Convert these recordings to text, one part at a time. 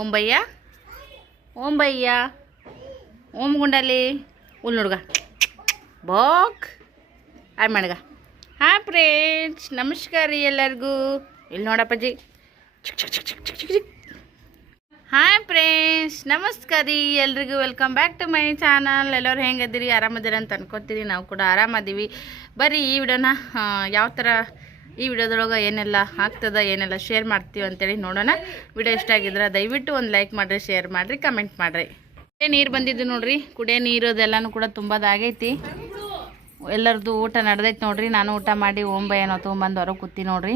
ಓಂ ಬಯ್ಯ ಓಂ ಓಂ ಗುಂಡಲಿ? ಉಲ್ ನೋಡ್ಗ. ಬಾಕ್. ಆಯ್ ಮಾಡ್ಗ. ಹಾಂ ಫ್ರೆಂಡ್ಸ್, ನಮಸ್ಕಾರ ರೀ ಎಲ್ಲರಿಗೂ. ಇಲ್ಲಿ ನೋಡಪ್ಪಾಜಿ ಚಿಕ್ ಚಿಕ್ ಹಾಯ್ ಫ್ರೆಂಡ್ಸ್, ನಮಸ್ಕಾರ ರೀ ಎಲ್ರಿಗೂ. Welcome back to my channel ಎಲ್ಲರೂ ಹೆಂಗದಿರಿ ಆರಾಮದಿರಿ ಅಂತ ಅನ್ಕೋತೀರಿ. ನಾವು ಕೂಡ ಆರಾಮದೀವಿ. ಬರ್ರಿ ಈ ವಿಡಿಯೋನ ಯಾವ ಥರ ಈ ವಿಡಿಯೋದೊಳಗೆ ಏನೆಲ್ಲ ಆಗ್ತದ, ಏನೆಲ್ಲ ಶೇರ್ ಮಾಡ್ತೀವಿ ಅಂತೇಳಿ ನೋಡೋಣ. ವಿಡಿಯೋ ಇಷ್ಟ ಆಗಿದ್ರೆ ದಯವಿಟ್ಟು ಒಂದು ಲೈಕ್ ಮಾಡಿರಿ ಶೇರ್ ಮಾಡಿರಿ ಕಮೆಂಟ್ ಮಾಡಿರಿ. ಕುಡಿಯೋ ನೀರು ಬಂದಿದ್ದು ನೋಡ್ರಿ. ಕುಡಿಯೋ ನೀರು ಅದೆಲ್ಲನೂ ಕೂಡ ತುಂಬದಾಗೈತಿ ಎಲ್ಲರದ್ದು ಊಟ ನಡೆದೈತೆ ನೋಡ್ರಿ. ನಾನು ಊಟ ಮಾಡಿ ಓಂಬ ಏನೋ ತೊಗೊಂಬಂದು ಹೊರಗೆ ಕೂತಿ ನೋಡ್ರಿ.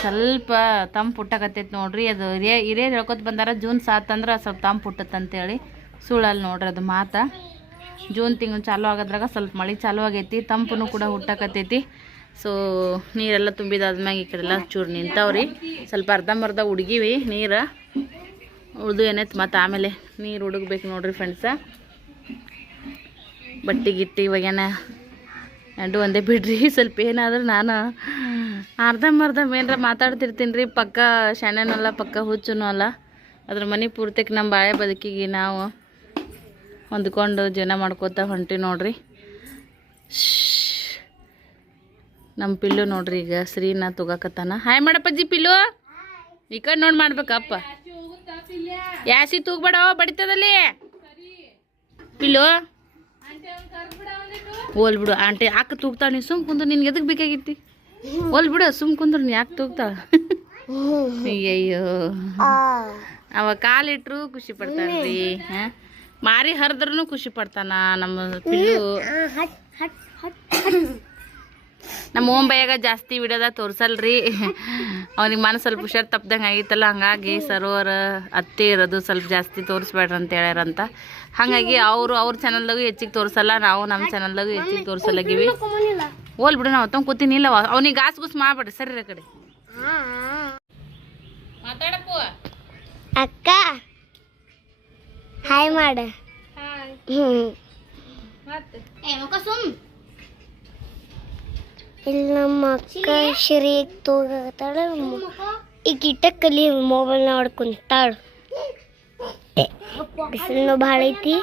ಸ್ವಲ್ಪ ತಂಪು ಹುಟ್ಟಕತ್ತೈತಿ ನೋಡ್ರಿ. ಅದು ಹಿರಿಯ ಹಿರಿಯರು ಹೇಳ್ಕೊತ ಬಂದಾರ, ಜೂನ್ ಸಾತ್ ಅಂದ್ರೆ ಸ್ವಲ್ಪ ತಂಪು ಹುಟ್ಟತ್ತಂತೇಳಿ ಸುಳ್ಳಲ್ಲಿ ನೋಡ್ರಿ ಅದು ಮಾತಾ. ಜೂನ್ ತಿಂಗಳು ಚಾಲು ಆಗೋದ್ರಾಗ ಸ್ವಲ್ಪ ಮಳೆ ಚಾಲು ಆಗೈತಿ. ತಂಪು ಕೂಡ ಹುಟ್ಟಕತ್ತೈತಿ. ಸೊ ನೀರೆಲ್ಲ ತುಂಬಿದಾದ್ಮ್ಯಾಗ ಈ ಕಡೆಲ್ಲ ಚೂರು ನಿಂತಾವ್ರಿ. ಸ್ವಲ್ಪ ಅರ್ಧಂಬರ್ಧ ಹುಡುಗಿವಿ ನೀರು. ಉಳಿದು ಏನೈತೆ ಮತ್ತು ಆಮೇಲೆ ನೀರು ಹುಡುಗ್ಬೇಕು ನೋಡ್ರಿ ಫ್ರೆಂಡ್ಸ ಬಟ್ಟೆ ಗಿಟ್ಟಿ ಇವಾಗೇನ ಎರಡು ಒಂದೇ ಬಿಡ್ರಿ. ಸ್ವಲ್ಪ ಏನಾದರೂ ನಾನು ಅರ್ಧಂಬರ್ಧ ಏನಾರ ಮಾತಾಡ್ತಿರ್ತೀನಿ ರೀ ಪಕ್ಕ ಶಣ್ಣನಲ್ಲ ಪಕ್ಕ ಹುಚ್ಚುನು ಅಲ್ಲ. ಅದ್ರ ಮನೆ ಪೂರ್ತಿಗೆ ನಮ್ಮ ಬಾಳೆ ಬದುಕಿಗೆ ನಾವು ಹೊಂದ್ಕೊಂಡು ಜೀವನ ಮಾಡ್ಕೋತ ಹೊಂಟಿ ನೋಡ್ರಿ. ನಮ್ಮ ಪಿಲ್ಲು ನೋಡ್ರಿ ಈಗ ಶ್ರೀನಾ ತಗೋಕತ್ತಾನ. Hi ಮಾಡಪ್ಪಜ್ಜಿ pill. ಈ ಕಡೆ ನೋಡಿ ಮಾಡ್ಬೇಕಪ್ಪ. ಯಾಸಿ ತೂಗ್ಬೇಡ ಬಡಿತದಲ್ಲಿ. ಪಿಲ್ಲು. ಹೋಲ್ ಬಿಡು, ಆಂಟಿ ಅಕ್ಕ ತೂಗ್ತಾಳ ನೀ? ಸುಮ್ ಕುಂದ್ರು, ನಿನ್ಗೆ ಎದಕ್ಕೆ ಬೇಕಾಗಿತ್ತಿ? ಹೋಲ್ ಬಿಡು, ಸುಮ್ ಕುಂದ್ರು ನೀ ಯಾಕೆ ತೂಗ್ತಾವ ಅಯ್ಯಯ್ಯೋ. ಅವ ಕಾಲಿಟ್ರು ಖುಷಿ ಪಡ್ತಾನ್ರಿ ಮಾರಿ ಹರಿದ್ರೂ ಖುಷಿ ಪಡ್ತಾನ ನಮ್ಮ ಪಿಲ್ಲು. ನಮ್ಮ ಓಂಬಯ್ಯಾಗ ಜಾಸ್ತಿ ವಿಡಿಯೋದಾಗ ತೋರಿಸಲ್ರಿ. ಅವ್ನಿಗೆ ಮನ ಸ್ವಲ್ಪ ಹುಷಾರು ತಪ್ದಂಗೆ ಆಗಿತ್ತಲ್ಲ ಹಂಗಾಗಿ ಸರೋವರ ಅತ್ತೆ ಇರೋದು ಸ್ವಲ್ಪ ಜಾಸ್ತಿ ತೋರಿಸ್ಬೇಡ್ರಿ ಅಂತ ಹೇಳ್ಯಾರಂತ. ಹಾಗಾಗಿ ಅವರು ಅವ್ರ ಚಾನಲ್ದಾಗೂ ಹೆಚ್ಚಿಗೆ ತೋರಿಸಲ್ಲ ನಾವು ನಮ್ಮ ಚಾನಲ್ದಾಗೂ ಹೆಚ್ಚಿಗೆ ತೋರಿಸಲಾಗಿವಿ. ಹೋಲ್ ಬಿಡು ನಾವು ತಂಗ ಕೂತೀನಿ ಇಲ್ಲ ಅವ್ನಿಗೆ ಗಾಸ್ ಗುಸ್ ಮಾಡ್ಬೇಡ್ರಿ ಸರಿ ರೀ ಕಡೆ. ಮಾತಾಡಪ್ಪ. ಅಕ್ಕ ಹಾಯ್ ಮಾಡ. ಹ್ಮ್. ಇಲ್ಲಿ ನಮ್ಮ ಅಕ್ಕ ಶ್ರೀ ತೋಗತಾಳ. ಈ ಗಿಟ್ಟಕ್ಕಲ್ಲಿ ಕಲಿ ಮೊಬೈಲ್ ನೋಡ್ಕೊಂತಾಳ ಬಿಸಿಲು ಭಾಳ ಐತಿ.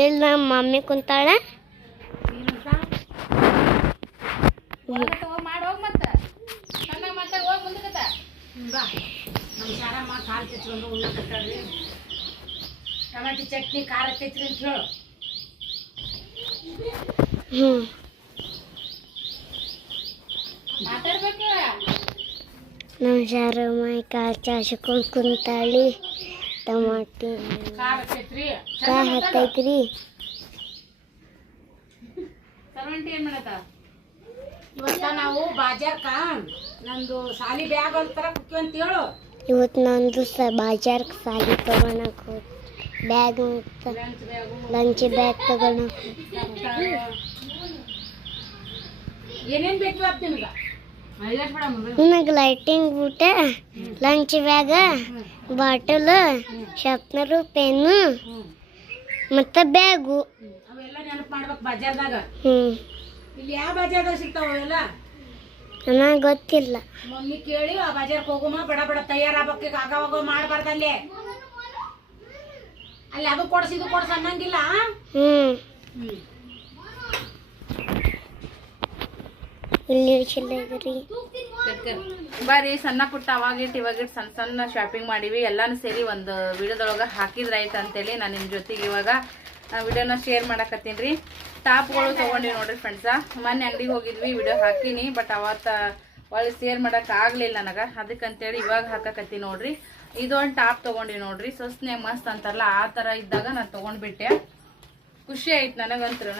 ಇಲ್ಲಿ ನಮ್ಮ ಮಮ್ಮಿ ಕುಂತಾಳ. ಟಮಾಟಿ ಚಟ್ನಿ ಖಾರ ಅಂತ ಹೇಳು. ಮಾತಾಡ್ಬೇಕು ನಮ್ಮ ಶಾರಮ್ಮ ಕಾಲ್ ಚಾಸ್ಕೊಂಡ್ ಕುಂತಾಳಿ. ಟಮಾಟಿ. ಕಾ ಹತ್ತೈತ್ರಿ. ಇವತ್ತ ನಾವು ಬಾಜಾರ್ಕ ನಂದು ಸಾಲಿ ಬ್ಯಾಗ್ ಅಂತಾರ ಕುಕ್ಕಿ ಅಂತ ಹೇಳು. ಇವತ್ತು ನಂದು ಸ ಬಾಜಾರ್ ಸಾಲಿ ತಗೊಳಕ್ ಬ್ಯಾಗ್ ಲಂಚ್ ಬ್ಯಾಗ್. ತಗೊಳಕ್ ಏನೇನ್ ಬೇಕು ಇವತ್ತು ನಿಮ್ಗ ನನಗೆ ಲೈಟಿಂಗ್ ಬೂಟ lunch bag bottle sharpener pen ಮತ್ತು ಬ್ಯಾಗು ಅವೆಲ್ಲ ನೆನಪು ಮಾಡ್ಬೇಕು ಬಾಜಾರ್ದಾಗ. ಹ್ಞೂ ಇಲ್ಲಿ ಯಾವ ಬಾಜಾರ್ದಾಗ ಸಿಗ್ತಾವ ಅವೆಲ್ಲ ನನಗೆ ಗೊತ್ತಿಲ್ಲ. ಮಮ್ಮಿ ಕೇಳಿ ಆ ಬಾಜಾರ್ಕ್ ಹೋಗುಮ ಬಡ ಬಡ ತಯಾರಾಗಬೇಕು ಆಗವಾಗ ಮಾಡಬಾರ್ದು ಅಲ್ಲಿ ಅಲ್ಲಿ ಅದು ಕೊಡ್ಸಿ ಕೊಡಸ ಅನ್ನಂಗಿಲ್ಲ ಹ್ಞೂ ಇಲ್ಲಿ ಚೆಲ್ಲದ್ರಿ ಬರ್ರಿ ಸಣ್ಣ ಪುಟ್ಟ ಅವಾಗಿಟ್ಟು ಇವಾಗಿಟ್ಟು ಸಣ್ಣ ಸಣ್ಣ ಶಾಪಿಂಗ್ ಮಾಡಿವಿ. ಎಲ್ಲಾನು ಸೇರಿ ಒಂದು ವಿಡಿಯೋದೊಳಗೆ ಹಾಕಿದ್ರೆ ಆಯ್ತು ಅಂತೇಳಿ ನಾನು ನಿಮ್ಮ ಜೊತೆಗೆ ಇವಾಗ ವಿಡಿಯೋನ ಶೇರ್ ಮಾಡಕತ್ತೀನಿ ರೀ. ಟಾಪ್ಗಳು ತೊಗೊಂಡಿವಿ ನೋಡ್ರಿ ಫ್ರೆಂಡ್ಸ ಮೊನ್ನೆ ಅಂಗಡಿಗೆ ಹೋಗಿದ್ವಿ, ವಿಡಿಯೋ ಹಾಕಿನಿ ಬಟ್ ಅವತ್ತ ಒಳ್ಳೆ ಶೇರ್ ಮಾಡಕ್ಕೆ ಆಗಲಿಲ್ಲ ನನಗೆ. ಅದಕ್ಕಂತೇಳಿ ಇವಾಗ ಹಾಕಕತ್ತಿ ನೋಡ್ರಿ. ಇದೊಂದು ಟಾಪ್ ತೊಗೊಂಡಿವಿ ನೋಡ್ರಿ. ಸೊಸ್ನೆ ಮಸ್ತ್ ಅಂತಾರಲ್ಲ, ಆ ಥರ ಇದ್ದಾಗ ನಾನು ತೊಗೊಂಡ್ಬಿಟ್ಟೆ. ಖುಷಿ ಆಯ್ತು ನನಗಂತೂ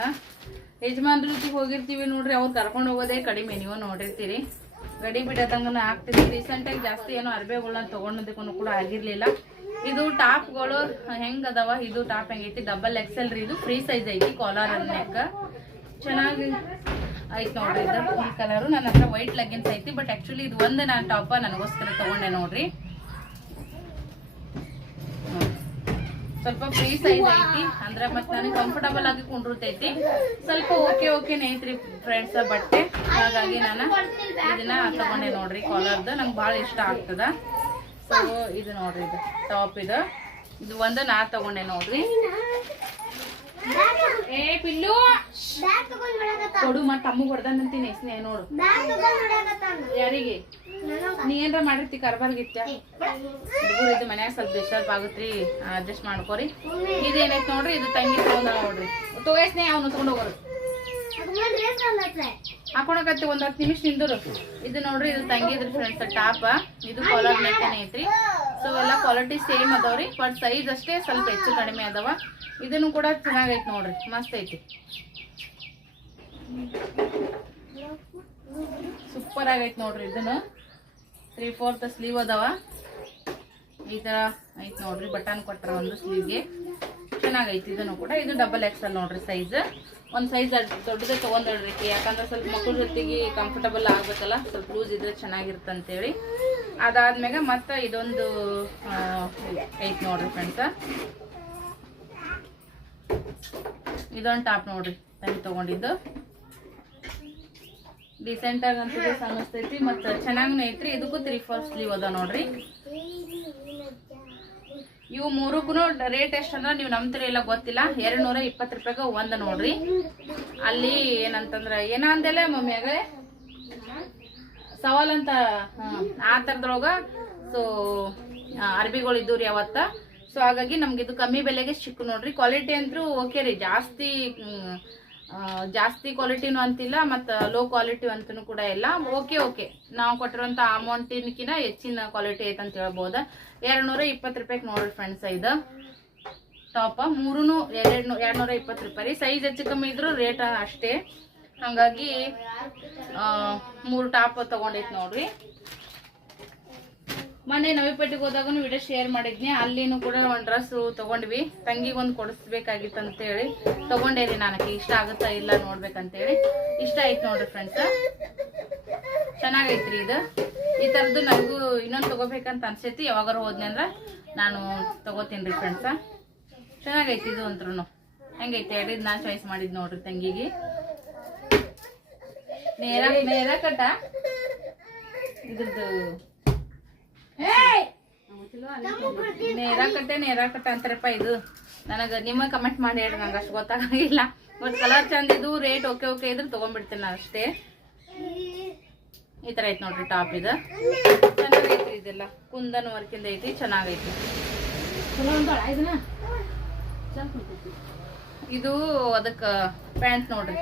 ಯಜಮಾನ್ರ ಜೊತೆಗೆ ಹೋಗಿರ್ತೀವಿ ನೋಡ್ರಿ, ಅವ್ರು ಕರ್ಕೊಂಡು ಹೋಗೋದೇ ಕಡಿಮೆ. ನೀವು ನೋಡಿರ್ತೀರಿ. ಗಡಿ ಬಿಡೋದಂಗನ ಆಗ್ತಿದೆ. ರೀಸೆಂಟಾಗಿ ಜಾಸ್ತಿ ಏನೋ ಅರ್ಬೆಗಳನ್ನ ತೊಗೊಂಡೋದಕ್ಕೂ ಕೂಡ ಆಗಿರಲಿಲ್ಲ. ಇದು ಟಾಪ್ಗಳು ಹೆಂಗ್ ಅದಾವ? ಇದು ಟಾಪ್ ಹೆಂಗೈತಿ ಡಬಲ್ ಎಕ್ಸೆಲ್ ರೀ ಇದು. ಫ್ರೀ ಸೈಜ್ ಐತಿ ಕಾಲರ್ ನೆಕ್ ಚೆನ್ನಾಗಿ ಆಯ್ತು ನೋಡ್ರಿ. ಇದು ಕಲರು ನನ್ನ ಹತ್ರ ವೈಟ್ ಲೆಗ್ಗಿನ್ಸ್ ಐತಿ ಬಟ್ ಆಕ್ಚುಲಿ ಇದು ಒಂದೇ ನಾನು ಟಾಪ ನನಗೋಸ್ಕರ ತೊಗೊಂಡೆ ನೋಡ್ರಿ. ಸ್ವಲ್ಪ ಫ್ರೀ ಸೈಜ್ ಐತಿ. ಅಂದ್ರೆ ಮತ್ತೆ ನನಗೆ ಕಂಫರ್ಟಬಲ್ ಆಗಿ ಕುಂಡಿರ್ತೈತಿ ಸ್ವಲ್ಪ ಓಕೆ ಓಕೆ ಐತ್ರಿ ಫ್ರೆಂಡ್ಸ್ ಬಟ್ಟೆ. ಹಾಗಾಗಿ ನಾನು ಇದನ್ನ ತಗೊಂಡೆ ನೋಡ್ರಿ ಕಾಲರ್ದು ನಂಗೆ ಭಾಳ ಇಷ್ಟ ಆಗ್ತದ. ಸೊ ಇದು ನೋಡ್ರಿ ಇದು ಟಾಪ್ ಇದು. ಇದು ಒಂದು ನಾ ತಗೊಂಡೆ ನೋಡ್ರಿ. ಏ ಪಿಲ್ಲು. ಕೊಡು ಮತ್ ತಮ್ಮಗ್ ಹೊಡ್ದಂತೀನಿ ಸ್ನೇಹ ನೋಡು. ಯಾರಿಗೆ? ನೀ ಏನ್ರ ಮಾಡಿರ್ತಿ ಕರ್ಬಾರ್ ಗಿಚ್ಚ ಹುಡುಗರು ಇದು ಮನ್ಯಾಗ ಸ್ವಲ್ಪ ಡಿಸ್ಟರ್ಬ್ ಆಗುತ್ರಿ ಅಡ್ಜಸ್ಟ್ ಮಾಡ್ಕೋರಿ. ಇದೇನೈತ್ ನೋಡ್ರಿ ಇದು ತಂಗಿ ತಗೊಂಡ ನೋಡ್ರಿ ತಗೋಸ್ನೇ ಅವ್ನು ತಗೊಂಡು ಹೋಗೋರು. ಹಾಕೊಳಕತ್ತಿ ಒಂದ್ ಹತ್ತು ನಿಮಿಷ ನಿಂದರು. ಇದು ನೋಡ್ರಿ, ಇದು ತಂಗಿದ್ರಿ ಫ್ರೆಂಡ್ಸ್ ಟಾಪ್ ಇದು ಕಾಲರ್ ನೆಕ್ಕನೆ ಐತ್ರಿ. ಸೊ ಎಲ್ಲ ಕ್ವಾಲಿಟಿ ಸೇಮ್ ಅದಾವ್ರಿ ಬಟ್ ಸೈಜ್ ಅಷ್ಟೇ ಸ್ವಲ್ಪ ಹೆಚ್ಚು ಕಡಿಮೆ ಅದಾವ. ಇದನ್ನು ಕೂಡ ಚೆನ್ನಾಗೈತಿ ನೋಡ್ರಿ, ಮಸ್ತ್ ಐತಿ. ಸೂಪರ್ ಆಗೈತಿ ನೋಡ್ರಿ ಇದನ್ನು. ತ್ರೀ ಫೋರ್ತ್ ಸ್ಲೀವ್ ಅದಾವ. ಈ ತರ ಐತಿ ನೋಡ್ರಿ, ಬಟನ್ ಕೊಟ್ರ ಒಂದು ಸ್ಲೀವ್ಗೆ ಚೆನ್ನಾಗೈತಿ ಇದನ್ನು ಕೂಡ. ಇದು ಡಬಲ್ ಎಕ್ಸೆಲ್ ನೋಡ್ರಿ ಸೈಜ್ ಒಂದ್ ಸೈಜ್ ದೊಡ್ಡದೇ ತಗೊಂಡ್ರಿ ಯಾಕಂದ್ರೆ ಸ್ವಲ್ಪ ಮಕ್ಕಳ ಜೊತೆಗೆ ಕಂಫರ್ಟಬಲ್ ಆಗ್ಬೇಕಲ್ಲ, ಸ್ವಲ್ಪ ಲೂಸ್ ಇದ್ರೆ ಚೆನ್ನಾಗಿರ್ತಂತೇಳಿ ಅದಾದ್ಮೇಲೆ ಮತ್ತೆ ಇದೊಂದು ಐತಿ ನೋಡ್ರಿ ಫ್ರೆಂಡ್ಸ್ ಇದೊಂದು ಟಾಪ್ ನೋಡ್ರಿ, ತಂಗಿ ತಗೊಂಡಿದ್ದು. ಡಿಸೆಂಟ್ ಆಗಿ ಅಂತ ಅನಿಸ್ತೈತಿ ಮತ್ತ ಚೆನ್ನಾಗೂ ಐತ್ರಿ. ಇದಕ್ಕೂ ತ್ರೀ ಫೋರ್ ಸ್ಲೀವ್ ಅದ ನೋಡ್ರಿ. ಇವು ಮೂರಕ್ಕೂ ರೇಟ್ ಎಷ್ಟು ಅಂದ್ರೆ ನೀವು ನಂಬ್ತೀರಿ ಇಲ್ಲ ಗೊತ್ತಿಲ್ಲ. ಎರಡು ನೂರ ಇಪ್ಪತ್ತು ರೂಪಾಯಿಗೆ ಒಂದು ನೋಡ್ರಿ. ಅಲ್ಲಿ ಏನಂತಂದ್ರೆ, ಏನ ಅಂದೆಲ್ಲ ಮಮ್ಮಿಯಾಗ ಸವಾಲ್ ಅಂತ ಆ ಥರದೊಳಗೆ ಸೊ ಅರ್ಬಿಗಳು ಇದ್ದವ್ರಿ ಅವತ್ತ. ಸೊ ಹಾಗಾಗಿ ನಮ್ಗೆ ಇದು ಕಮ್ಮಿ ಬೆಲೆಗೆ ಸಿಕ್ಕು ನೋಡ್ರಿ. ಕ್ವಾಲಿಟಿ ಅಂತೂ ಓಕೆ ರೀ. ಜಾಸ್ತಿ ಜಾಸ್ತಿ ಕ್ವಾಲಿಟಿನೂ ಅಂತಿಲ್ಲ, ಮತ್ತು ಲೋ ಕ್ವಾಲಿಟಿ ಅಂತೂ ಕೂಡ ಇಲ್ಲ. ಓಕೆ ಓಕೆ ನಾವು ಕೊಟ್ಟಿರೋಂಥ ಅಮೌಂಟಿನಕಿನ ಹೆಚ್ಚಿನ ಕ್ವಾಲಿಟಿ ಐತೆ ಅಂತ ಹೇಳ್ಬೋದು. ಎರಡು ನೂರ ಇಪ್ಪತ್ತು ರೂಪಾಯಿಗೆ ನೋಡ್ರಿ ಫ್ರೆಂಡ್ಸ್ ಇದು ಟಾಪ ಮೂರೂ ಎರಡು ಎರಡು ನೂರ ಇಪ್ಪತ್ತು ರೂಪಾಯಿ ಸೈಜ್ ಹೆಚ್ಚು ಕಮ್ಮಿ ಇದ್ರು ರೇಟ್ ಅಷ್ಟೇ. ಹಾಗಾಗಿ ಮೂರು ಟಾಪ್ ತಗೊಂಡೈತಿ ನೋಡ್ರಿ. ಮೊನ್ನೆ ನವಿಪೇಟೆಗೆ ಹೋದಾಗೂ ವಿಡಿಯೋ ಶೇರ್ ಮಾಡಿದ್ನಿ. ಅಲ್ಲಿನೂ ಕೂಡ ಒಂದು ಡ್ರೆಸ್ ತಗೊಂಡ್ವಿ. ತಂಗಿಗೆ ಒಂದು ಕೊಡಿಸ್ಬೇಕಾಗಿತ್ತು ಅಂತೇಳಿ ತಗೊಂಡೇ ರೀ ನನಗೆ ಇಷ್ಟ ಆಗುತ್ತಾ ಇಲ್ಲ ನೋಡ್ಬೇಕಂತೇಳಿ. ಇಷ್ಟ ಆಯ್ತು ನೋಡ್ರಿ ಫ್ರೆಂಡ್ಸ್ ಚೆನ್ನಾಗೈತ್ರಿ ಇದು. ಈ ಥರದ್ದು ನನಗೂ ಇನ್ನೊಂದು ತಗೋಬೇಕಂತ ಅನ್ಸೈತಿ. ಯಾವಾಗಾರ ಹೋದ್ನಿ ಅಂದ್ರೆ ನಾನು ತಗೋತೀನಿ ರೀ ಫ್ರೆಂಡ್ಸ ಚೆನ್ನಾಗೈತಿ ಇದು ಅಂತ್ರು ಹೆಂಗೈತಿ ಹೇಳಿ? ನಾನು ಚಾಯ್ಸ್ ಮಾಡಿದ್ ನೋಡ್ರಿ ತಂಗಿಗೆ. ನೇರ ನೇರ ಕಟ್ಟ? ಇದ್ರದ್ದು ನೇರ ಕಟ್ಟೆ. ನೇರ ಕಟ್ಟೆ ಅಂತಾರಪ್ಪ ಇದು. ನನಗೆ ನಿಮ್ಮ ಕಮೆಂಟ್ ಮಾಡಿ ಹೇಳಿ ನಂಗೆ ಅಷ್ಟು ಗೊತ್ತಾಗಿಲ್ಲ ಬಟ್ ಕಲರ್ ಚಂದ ಇದು ರೇಟ್ ಓಕೆ ಓಕೆ ಇದ್ರೆ ತೊಗೊಂಡ್ಬಿಡ್ತೀನಿ ನಾನು ಅಷ್ಟೇ. ಈ ಥರ ಐತೆ ನೋಡ್ರಿ ಟಾಪ್ ಇದು. ಚೆನ್ನಾಗೈತಿ ಇದೆಲ್ಲ. ಕುಂದನ್ ವರ್ಕಿಂದ ಐತಿ ಚೆನ್ನಾಗೈತಿ. ಇದು ಅದಕ್ಕೆ ಪ್ಯಾಂಟ್ ನೋಡ್ರಿ.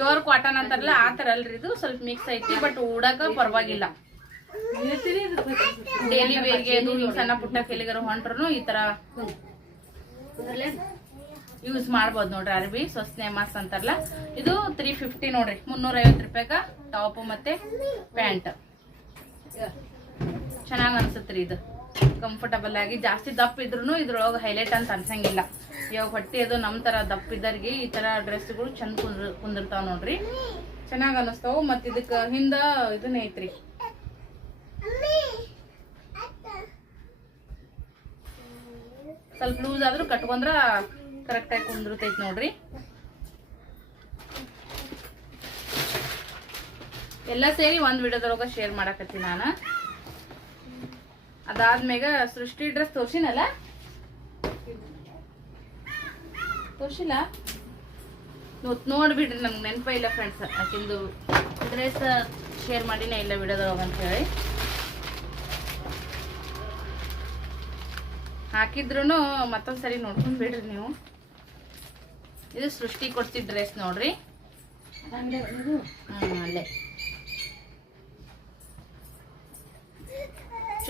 ಪ್ಯೂರ್ ಕಾಟನ್ ಅಂತಾರಲ್ಲ ಆ ಥರ ಅಲ್ರಿ ಇದು. ಸ್ವಲ್ಪ ಮಿಕ್ಸ್ ಐತಿ ಬಟ್ ಉಡಕ ಪರವಾಗಿಲ್ಲ. ಡೈಲಿ ವೇರ್ಗೆ ಸಣ್ಣ ಪುಟ್ಟ ಕೆಲಿಗರು ಹೊಂಟ್ರು ಈ ತರ ಯೂಸ್ ಮಾಡ್ಬೋದು ನೋಡ್ರಿ ಅರ್ಬಿ ಸೊಸ್ನೆ ಮಾಸ್ ಅಂತಾರಲ್ಲ. ಇದು ತ್ರೀ ಫಿಫ್ಟಿ ನೋಡ್ರಿ ಮುನ್ನೂರ ಐವತ್ತು ರೂಪಾಯಿಗ ಟಾಪ್ ಮತ್ತೆ ಪ್ಯಾಂಟ್. ಚೆನ್ನಾಗ್ ರೀ ಇದು. ಕಂಫರ್ಟಬಲ್ ಆಗಿ ಜಾಸ್ತಿ ದಪ್ಪ ಇದ್ರು ಇದ್ರೊಳಗೆ ಹೈಲೈಟ್ ಅಂತ ಅನ್ಸಂಗಿಲ್ಲ. ಇವಾಗ ಹೊಟ್ಟಿ ಅದು ನಮ್ ತರ ದಪ್ಪ ಇದ್ದರಿಗೆ ಈ ತರ ಡ್ರೆಸ್ಗಳು ಚಂದ ಕುಂದ್ರ, ಕುಂದಿರ್ತಾವ ನೋಡ್ರಿ. ಚೆನ್ನಾಗ್ ಅನಸ್ತಾವ್. ಮತ್ ಇದಕ್ಕೆ ಹಿಂದ ಇದನ್ನ ಐತ್ರಿ. ಸ್ವಲ್ಪ ಲೂಸ್ ಆದ್ರೂ ಕಟ್ಕೊಂಡ್ರ ಕರೆಕ್ಟ್ ಆಗಿ ಕುಂದಿರ್ತೈತಿ ನೋಡ್ರಿ. ಎಲ್ಲ ಸೇರಿ ಒಂದ್ ವಿಡಿಯೋದೊಳಗ ಶೇರ್ ಮಾಡಕತ್ತೀನಿ ನಾನು. ಅದಾದ್ಮ್ಯಾಗ ಸೃಷ್ಟಿ ಡ್ರೆಸ್ ತೋರ್ಸಿನಲ್ಲ? ತೋರ್ಸಿಲ್ಲ? ನೋಡ್ ನೋಡ್ಬಿಡ್ರಿ ನಮ್ಗೆ ನೆನಪ ಇಲ್ಲ ಫ್ರೆಂಡ್ಸ್ ಆಕಿಂದು ಡ್ರೆಸ್ ಶೇರ್ ಮಾಡಿನೇ ಇಲ್ಲ ವಿಡಿಯೋದೊಳಗ ಅಂತ ಹೇಳಿ ಹಾಕಿದ್ರು ಮತ್ತೊಂದ್ಸರಿ ನೋಡ್ಕೊಂಡ್ ಬಿಡ್ರಿ ನೀವು. ಇದು ಸೃಷ್ಟಿ ಕೊಡ್ತಿದ್ದ ಡ್ರೆಸ್ ನೋಡ್ರಿ. ಅಲ್ಲೇ.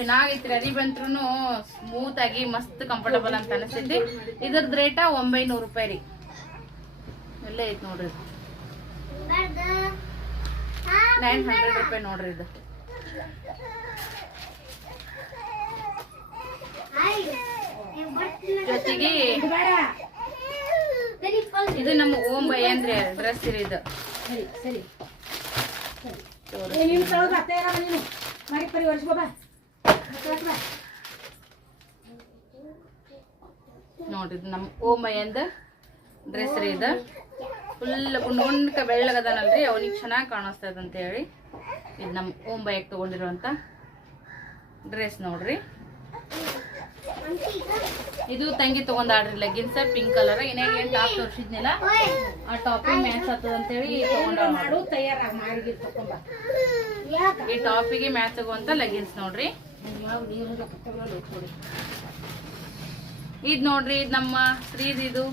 ಚೆನ್ನಾಗೈತ್ರಿ ಅರಿ ಬಂತ್ರು ಸ್ಮೂತ್ ಆಗಿ ಮಸ್ತ್ ಕಂಫರ್ಟಬಲ್ ಅಂತ ಅನಿಸ್ತೈತಿ ಇದ್ರದ್ ರೇಟ ಒಂಬೈನೂರು ರೂಪಾಯಿ ರೀ. ಎಲ್ಲ ಐತಿ ನೋಡ್ರಿ ನೈನ್ ಹಂಡ್ರೆಡ್ ರೂಪಾಯಿ ನೋಡ್ರಿ ಇದು. ಜೊತೆಗೆ ಇದು ನಮ್ಮ ಓಂ ಬೈ ಅಂದ್ರೆ ಡ್ರೆಸ್ ರೀ ಇದು. ಸರಿ ಸರಿ. ಏ ನೋಡ್ರಿ ನಮ್ಮ ಓಮಯ್ಯಂದ ಡ್ರೆಸ್ ರೀ ಇದು. ಫುಲ್ ಗುಂಡ್ ಗುಂಡ್ಕ ಬೆಳ್ಳಗದಾನಲ್ರಿ ಅವನಿಗೆ ಚೆನ್ನಾಗಿ ಕಾಣಿಸ್ತದ ಅಂತ ಹೇಳಿ. ಇದು ನಮ್ಮ ಓಂಬಯ್ಯಕ್ಕೆ ತಗೊಂಡಿರುವಂತ ಡ್ರೆಸ್ ನೋಡ್ರಿ. ಇದು ತಂಗಿ ತಗೊಂಡಾಡ್ರಿ ಲೆಗ್ಗಿನ್ಸ್ ಪಿಂಕ್ ಕಲರ್ ಏನಾಗ ಏನ್ ಟಾಪ್ ತೋರಿಸಿದ್ನಿಲ್ಲ ಆ ಟಾಪಿಗೆ ಮ್ಯಾಚ್ ಆಗ್ತದ ಅಂತೇಳಿ ತಕೊಂಬ ಈ ಟಾಪಿಗೆ ಮ್ಯಾಚ್ ಆಗುವಂತ ಲೆಗ್ಗಿನ್ಸ್ ನೋಡ್ರಿ. ಇದ್ ನೋಡ್ರಿ, ಇದ್ ನಮ್ಮ ಶ್ರೀದ್ ಇದು.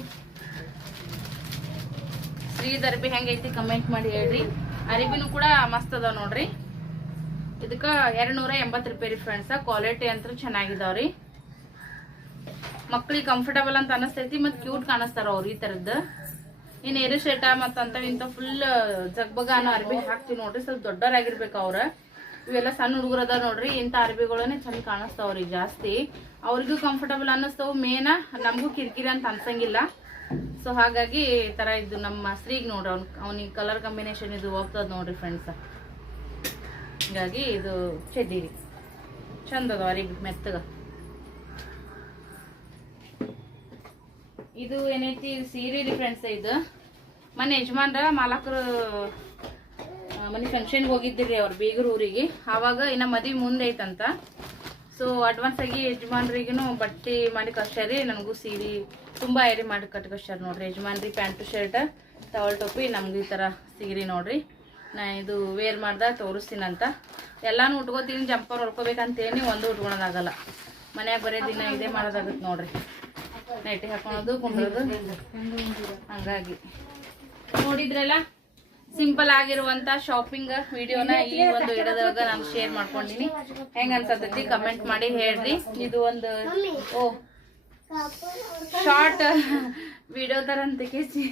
ಶ್ರೀದ್ ಅರ್ಬಿ ಹೆಂಗೈತಿ ಕಮೆಂಟ್ ಮಾಡಿ ಹೇಳ್ರಿ. ಅರಿಬಿನೂ ಕೂಡ ಮಸ್ತ್ ಅದಾವ ನೋಡ್ರಿ. ಇದಕ್ಕ ಎರಡ್ ನೂರ ಎಂಬತ್ತು ರೂಪಾಯಿ ರೀ ಫ್ರೆಂಡ್ಸ್ ಕ್ವಾಲಿಟಿ ಅಂತ ಚೆನ್ನಾಗಿದಾವ್ರಿ. ಮಕ್ಳಿಗೆ ಕಂಫರ್ಟಬಲ್ ಅಂತ ಅನಸ್ತೈತಿ ಮತ್ ಕ್ಯೂಟ್ ಕಾಣಿಸ್ತಾರ ಅವ್ರ ಈ ತರದ್ದು. ಇನ್ ಏರು ಶರ್ಟ ಮತ್ತ ಅಂತ ಇಂತ ಫುಲ್ ಜಗ್ಬಗ ಅನ್ನೋ ಅರ್ಬಿ ಹಾಕ್ತಿವಿ ನೋಡ್ರಿ. ಸ್ವಲ್ಪ ದೊಡ್ಡವರಾಗಿರ್ಬೇಕು ಅವ್ರ. ಇವೆಲ್ಲ ಸಣ್ಣ ಹುಡುಗರು ಅದ ನೋಡ್ರಿ, ಇಂಥ ಚೆಂದ ಚಂದ ಕಾಣಿಸ್ತಾವ್ರಿ ಜಾಸ್ತಿ. ಅವ್ರಿಗೂ ಕಂಫರ್ಟಬಲ್ ಅನ್ನಿಸ್ತಾವ ಮೇನ ನಮಗೂ ಕಿರಿಕಿರಿ ಅಂತ ಅನ್ಸಂಗಿಲ್ಲ. ಸೊ ಹಾಗಾಗಿ ಈ ತರ ಇದು ನಮ್ಮ ಸ್ತ್ರೀಗ್ ನೋಡ್ರಿ, ಅವ್ನ ಅವ್ನಿಗೆ ಕಲರ್ ಕಾಂಬಿನೇಷನ್ ಇದು ಹೋಗ್ತದ ನೋಡ್ರಿ ಫ್ರೆಂಡ್ಸ್ ಹೀಗಾಗಿ ಇದು ಚೆಡ್ಡಿರಿ ಚಂದ ಅರಿಬಿ ಮೆತ್ತಗ. ಇದು ಏನೈತಿ, ಸೀರೆ ರೀ ಫ್ರೆಂಡ್ಸ್ ಇದು. ಮನೆ ಯಜಮಾನ್ರ ಮಾಲಕರು ಮನೆ ಫಂಕ್ಷನ್ಗೆ ಹೋಗಿದ್ದಿರಿ ಅವ್ರು ಬೀಗರ ಊರಿಗೆ. ಆವಾಗ ಇನ್ನ ಮದ್ವಿ ಮುಂದೆ ಐತಂತ. ಸೊ ಅಡ್ವಾನ್ಸ್ ಆಗಿ ಯಜಮಾನ್ರಿಗೂ ಬಟ್ಟೆ ಮಾಡಿ ಕಳ್ಸ್ಯಾರಿ. ನನಗೂ ಸೀರೆ ತುಂಬಾ ಏರಿ ಮಾಡಿ ಕಟ್ ಕಳ್ಸ್ಯಾರ ನೋಡ್ರಿ. ಯಜಮಾನ್ರಿ ಪ್ಯಾಂಟು ಶರ್ಟ್ ಟವಲ್ ಟೋಪಿ ನಮ್ಗೆ ಈ ಥರ ಸೀರೆ ನೋಡ್ರಿ. ನಾ ಇದು ವೇರ್ ಮಾಡ್ದ ತೋರಿಸ್ತೀನಂತ. ಎಲ್ಲಾನು ಉಟ್ಕೋತೀನಿ ಜಂಪರ್ ಹೊಡ್ಕೋಬೇಕಂತೇನಿ ಒಂದು ಉಟ್ಕೊಳೋದಾಗಲ್ಲ ಮನ್ಯಾಗ ಬರೀ ದಿನ ಇದೇ ಮಾಡೋದಾಗತ್ತೆ ನೋಡ್ರಿ. ನೈಟಿ ಹಾಕೊಳೋದು ಕುಂಡ್ರೋದು ಹಂಗಾಗಿ. ನೋಡಿದ್ರಲ್ಲ? ಸಿಂಪಲ್ ಆಗಿರುವಂತ ಶಾಪಿಂಗ್ ವಿಡಿಯೋನ ಈ ಒಂದು ವಿಡಿಯೋದ ನಾನು ಶೇರ್ ಮಾಡ್ಕೊಂಡಿನಿ. ಹೆಂಗ ಅನ್ಸತೈತಿ? ಕಮೆಂಟ್ ಮಾಡಿ ಹೇಳ್ರಿ. ಇದು ಒಂದು ಓ ಶಾರ್ಟ್ ವಿಡಿಯೋ ತರ ಅಂತ ಕೇಸಿ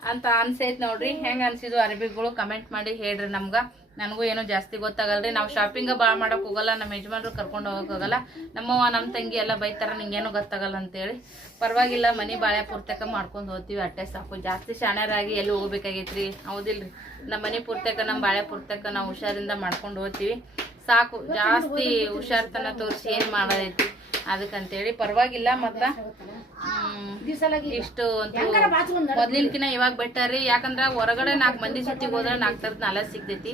ಅಂತ ಅನ್ಸೈತ್ ನೋಡ್ರಿ. ಹೆಂಗ ಅನ್ಸಿದ್ವು ಅರಬಿಗಳು ಕಮೆಂಟ್ ಮಾಡಿ ಹೇಳ್ರಿ ನಮ್ಗ. ನನಗೂ ಏನೋ ಜಾಸ್ತಿ ಗೊತ್ತಾಗಲ್ರಿ. ನಾವು ಶಾಪಿಂಗ್ ಭಾಳ ಮಾಡಕ್ ಹೋಗಲ್ಲ ನಮ್ಮ ಯಜಮಾನ್ರು ಕರ್ಕೊಂಡು ಹೋಗಕ್ ಹೋಗಲ್ಲ. ನಮ್ಮವ್ವ ನಮ್ಮ ತಂಗಿ ಎಲ್ಲ ಬೈತಾರ, ನಿಂಗೇನು ಗೊತ್ತಾಗಲ್ಲ ಅಂತೇಳಿ. ಪರವಾಗಿಲ್ಲ, ಮನಿ ಬಾಳೆ ಪೂರ್ತಕ ಮಾಡ್ಕೊಂಡು ಹೋಗ್ತೀವಿ ಅಟ್ಟೆ ಸಾಕು. ಜಾಸ್ತಿ ಶಾಣ್ಯರಾಗಿ ಎಲ್ಲಿ ಹೋಗ್ಬೇಕಾಗೈತ್ರಿ? ಹೌದಿಲ್ರಿ. ನಮ್ಮ ಮನೆ ಪೂರ್ತಕ ನಮ್ಮ ಬಾಳೆ ಪೂರ್ತಕ ನಾವು ಹುಷಾರಿಂದ ಮಾಡ್ಕೊಂಡು ಹೋಗ್ತೀವಿ. ಸಾಕು. ಜಾಸ್ತಿ ಹುಷಾರ್ತನ ತೋರಿಸಿ ಏನು ಮಾಡೋದೈತಿ? ಅದಕ್ಕಂತೇಳಿ ಪರವಾಗಿಲ್ಲ ಮತ್ತ ಇಷ್ಟು ಮೊದ್ಲಿನ್ಕಿನ ಇವಾಗ ಬೆಟರ್ ರೀ ಯಾಕಂದ್ರ ಹೊರಗಡೆ ನಾಲ್ಕು ಮಂದಿ ಸುತ್ತಿಗೆ ಹೋದ್ರೆ ನಾಲ್ಕು ತರದ ನಾಲೆ ಸಿಗ್ತೈತಿ.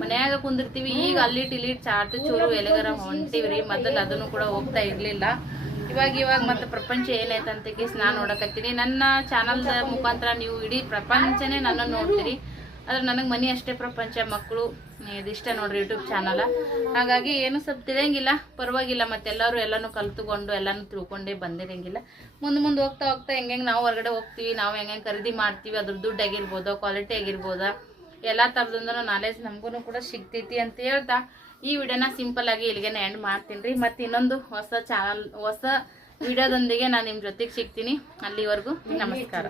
ಮನ್ಯಾಗ ಕುಂದಿರ್ತೀವಿ. ಈಗ ಅಲ್ಲಿಟ್ ಇಲ್ಲಿಟ್ ಚಾಟ್ ಚೂರು ಎಲೆಗರ ಹೊಂಟಿವ್ರಿ. ಮೊದಲು ಅದನ್ನು ಕೂಡ ಹೋಗ್ತಾ ಇರ್ಲಿಲ್ಲ. ಇವಾಗ ಇವಾಗ ಮತ್ತೆ ಪ್ರಪಂಚ ಏನೈತೆ ಅಂತ ಕೇಸ್ ನಾನು ನೋಡಕತ್ತೀನಿ. ನನ್ನ ಚಾನಲ್ದ ಮುಖಾಂತರ ನೀವು ಇಡೀ ಪ್ರಪಂಚನೇ ನನ್ನ ನೋಡ್ತೀರಿ. ಆದ್ರೆ ನನಗೆ ಮನಿ ಅಷ್ಟೇ ಪ್ರಪಂಚ. ಮಕ್ಕಳು ಇದಿಷ್ಟ ನೋಡ್ರಿ ಯೂಟ್ಯೂಬ್ ಚಾನಲ ಹಾಗಾಗಿ ಏನು ಸ್ವಲ್ಪ ತಿಳಿಯಂಗಿಲ್ಲ, ಪರವಾಗಿಲ್ಲ ಮತ್ತೆಲ್ಲರೂ ಎಲ್ಲಾನು ಕಲ್ತುಕೊಂಡು, ಎಲ್ಲಾನು ತಿಳ್ಕೊಂಡೇ ಬಂದಿರಂಗಿಲ್ಲ. ಮುಂದೆ ಮುಂದೆ ಹೋಗ್ತಾ ಹೋಗ್ತಾ ಹೆಂಗೆ ನಾವು ಹೊರಗಡೆ ಹೋಗ್ತೀವಿ, ನಾವು ಹೆಂಗೆ ಖರೀದಿ ಮಾಡ್ತೀವಿ ಅದ್ರ ದುಡ್ಡು ಆಗಿರ್ಬೋದು ಕ್ವಾಲಿಟಿ ಆಗಿರ್ಬೋದಾ, ಎಲ್ಲ ಥರದಿಂದ ನಾಲೆಜ್ ನಮಗೂ ಕೂಡ ಸಿಗ್ತೈತಿ ಅಂತ ಹೇಳ್ತಾ ಈ ವಿಡಿಯೋನ ಸಿಂಪಲ್ ಆಗಿ ಇಲ್ಲಿಗೆ ಎಂಡ್ ಮಾಡ್ತೀನಿ ರೀ ಮತ್ತೆ ಇನ್ನೊಂದು ಹೊಸ ಚಾನಲ್ ಹೊಸ ವಿಡಿಯೋದೊಂದಿಗೆ ನಾನು ನಿಮ್ಮ ಜೊತೆಗೆ ಸಿಗ್ತೀನಿ. ಅಲ್ಲಿವರೆಗೂ ನಮಸ್ಕಾರ.